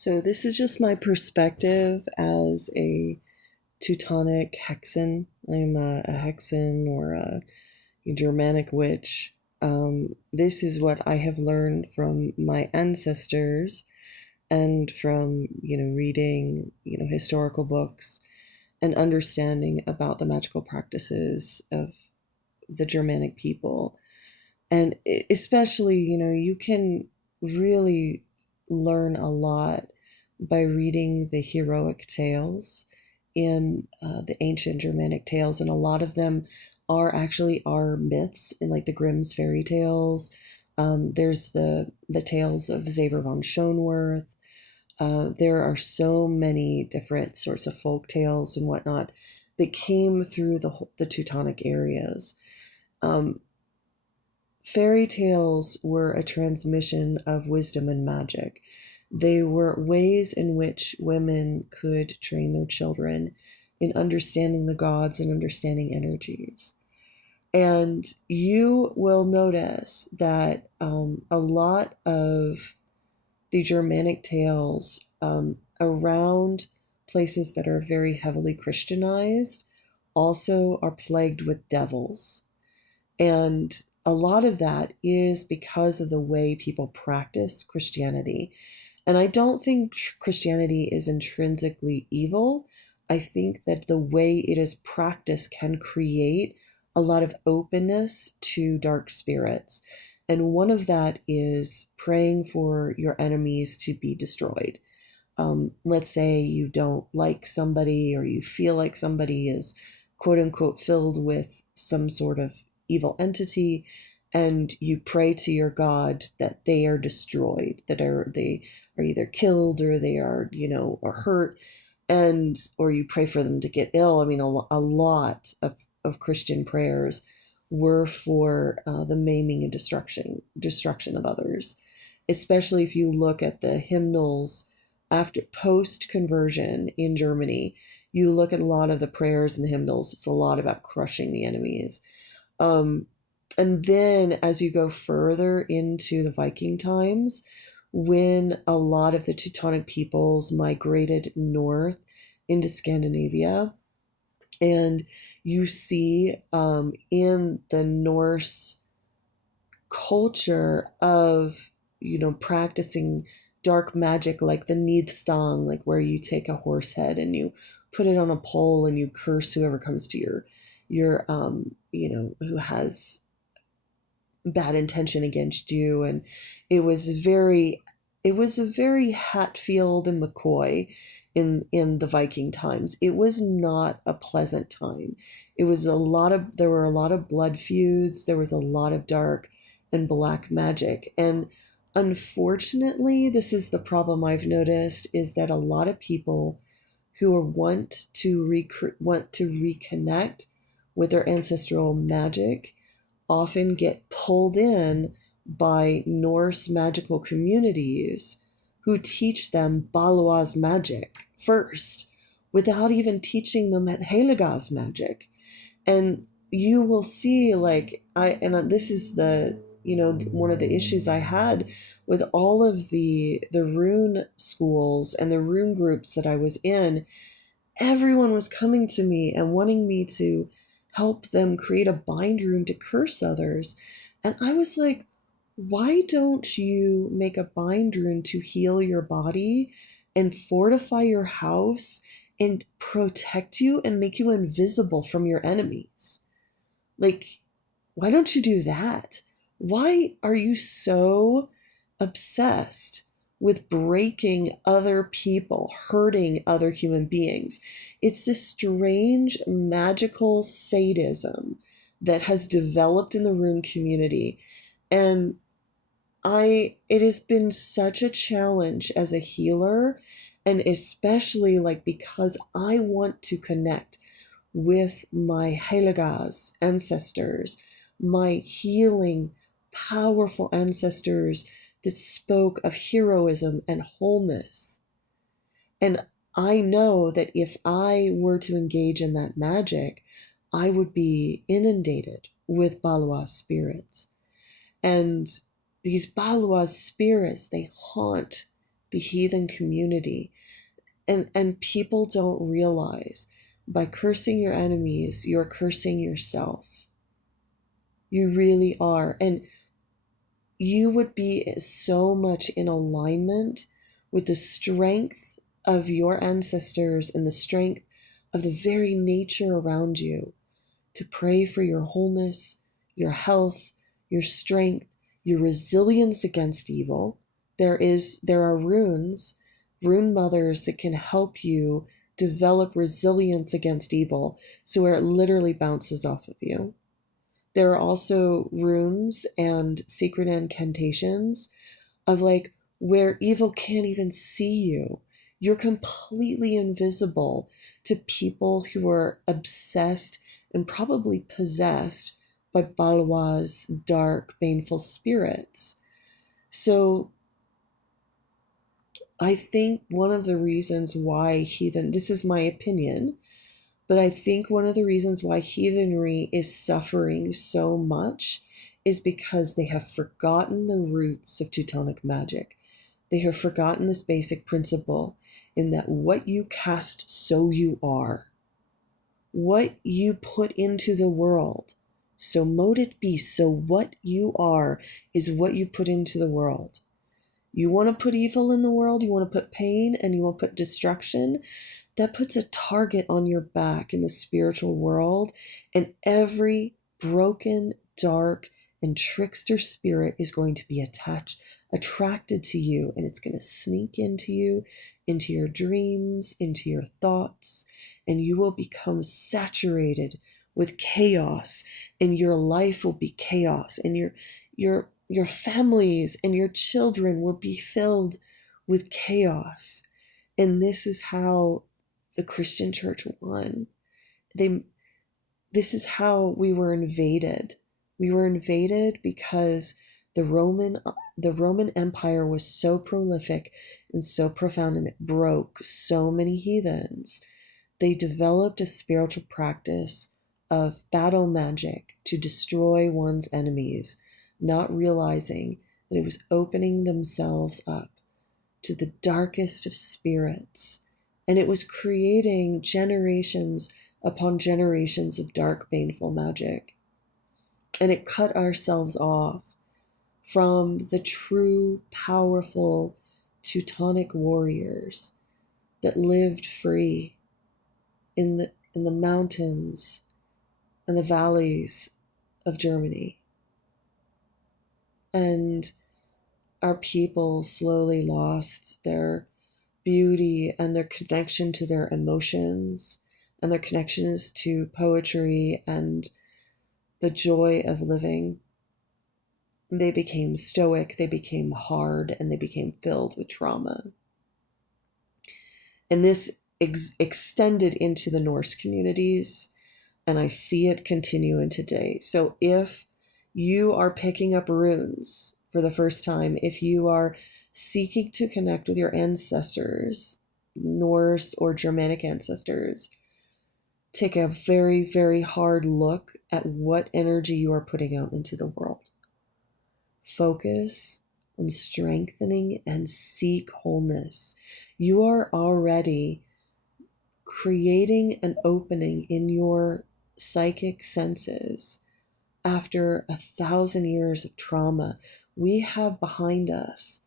So this is just my perspective as a Teutonic hexen. I'm a hexen or a Germanic witch. This is what I have learned from my ancestors and from, reading, historical books and understanding about the magical practices of the Germanic people. And especially, you can really learn a lot by reading the heroic tales in the ancient Germanic tales, and a lot of them are myths in like the Grimm's fairy tales. There's the tales of Xaver von Schoenworth. There are so many different sorts of folk tales and whatnot that came through the Teutonic areas. Um, Fairy tales were a transmission of wisdom and magic. They were ways in which women could train their children in understanding the gods and understanding energies. And you will notice that a lot of the Germanic tales around places that are very heavily Christianized also are plagued with devils. And a lot of that is because of the way people practice Christianity. And I don't think Christianity is intrinsically evil. I think that the way it is practiced can create a lot of openness to dark spirits. And one of that is praying for your enemies to be destroyed. Let's say you don't like somebody, or you feel like somebody is quote unquote filled with some sort of evil entity, and you pray to your God that they are destroyed, they are either killed or they are, or hurt, and or you pray for them to get ill. I mean, a lot of Christian prayers were for the maiming and destruction of others, especially if you look at the hymnals after post conversion in Germany. You look at a lot of the prayers and the hymnals, it's a lot about crushing the enemies. And then as you go further into the Viking times, when a lot of the Teutonic peoples migrated north into Scandinavia, and you see in the Norse culture of, practicing dark magic, like the Nidstang, like where you take a horse head and you put it on a pole and you curse whoever comes to your who has bad intention against you. And it was very Hatfield and McCoy in the Viking times. It was not a pleasant time. There were a lot of blood feuds, there was a lot of dark and black magic. And unfortunately, this is the problem I've noticed, is that a lot of people who want to reconnect with their ancestral magic often get pulled in by Norse magical communities who teach them Balois magic first, without even teaching them Heligas magic. And you will see, this is one of the issues I had with all of the rune schools and the rune groups that I was in. Everyone was coming to me and wanting me to help them create a bind rune to curse others. And I was like, why don't you make a bind rune to heal your body and fortify your house and protect you and make you invisible from your enemies? Like, why don't you do that? Why are you so obsessed with breaking other people, hurting other human beings? It's this strange magical sadism that has developed in the rune community. And it has been such a challenge as a healer, and especially because I want to connect with my Heligas ancestors, my healing, powerful ancestors that spoke of heroism and wholeness. And I know that if I were to engage in that magic, I would be inundated with Balois spirits. And these Balois spirits, they haunt the heathen community. And people don't realize by cursing your enemies, you're cursing yourself. You really are. And you would be so much in alignment with the strength of your ancestors and the strength of the very nature around you to pray for your wholeness, your health, your strength, your resilience against evil. There are rune mothers that can help you develop resilience against evil, so where it literally bounces off of you. There are also runes and secret incantations of like where evil can't even see you. You're completely invisible to people who are obsessed and probably possessed by Balwa's dark, baneful spirits. So I think one of the reasons why this is my opinion, but I think one of the reasons why heathenry is suffering so much is because they have forgotten the roots of Teutonic magic. They have forgotten this basic principle in that what you cast, so you are. What you put into the world, so mote it be. So what you are is what you put into the world. You want to put evil in the world, you want to put pain, and you want to put destruction. That puts a target on your back in the spiritual world, and every broken, dark, and trickster spirit is going to be attracted to you, and it's going to sneak into you, into your dreams, into your thoughts, and you will become saturated with chaos, and your life will be chaos, and your families and your children will be filled with chaos. And this is how the Christian church won. This is how we were invaded. We were invaded because the Roman Empire was so prolific and so profound, and it broke so many heathens. They developed a spiritual practice of battle magic to destroy one's enemies, not realizing that it was opening themselves up to the darkest of spirits, and it was creating generations upon generations of dark, baneful magic. And it cut ourselves off from the true, powerful Teutonic warriors that lived free in the mountains and the valleys of Germany. And our people slowly lost their beauty and their connection to their emotions and their connections to poetry and the joy of living. They became stoic, they became hard, and they became filled with trauma. And this extended into the Norse communities, and I see it continuing today. So if you are picking up runes for the first time, if you are seeking to connect with your ancestors, Norse or Germanic ancestors, take a very, very hard look at what energy you are putting out into the world. Focus on strengthening and seek wholeness. You are already creating an opening in your psychic senses after 1,000 years of trauma. We have behind us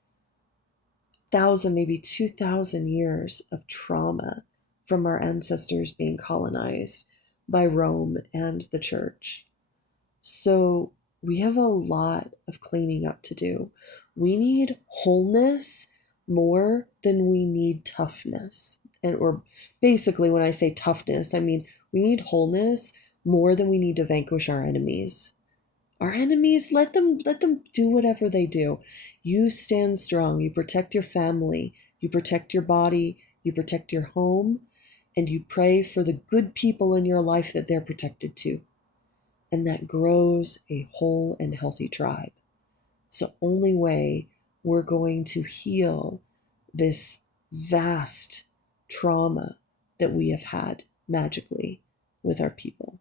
1,000, maybe 2,000 years of trauma from our ancestors being colonized by Rome and the church. So we have a lot of cleaning up to do. We need wholeness more than we need toughness. Or basically, when I say toughness, I mean we need wholeness more than we need to vanquish our enemies. Our enemies, let them do whatever they do. You stand strong. You protect your family. You protect your body. You protect your home. And you pray for the good people in your life that they're protected too. And that grows a whole and healthy tribe. It's the only way we're going to heal this vast trauma that we have had magically with our people.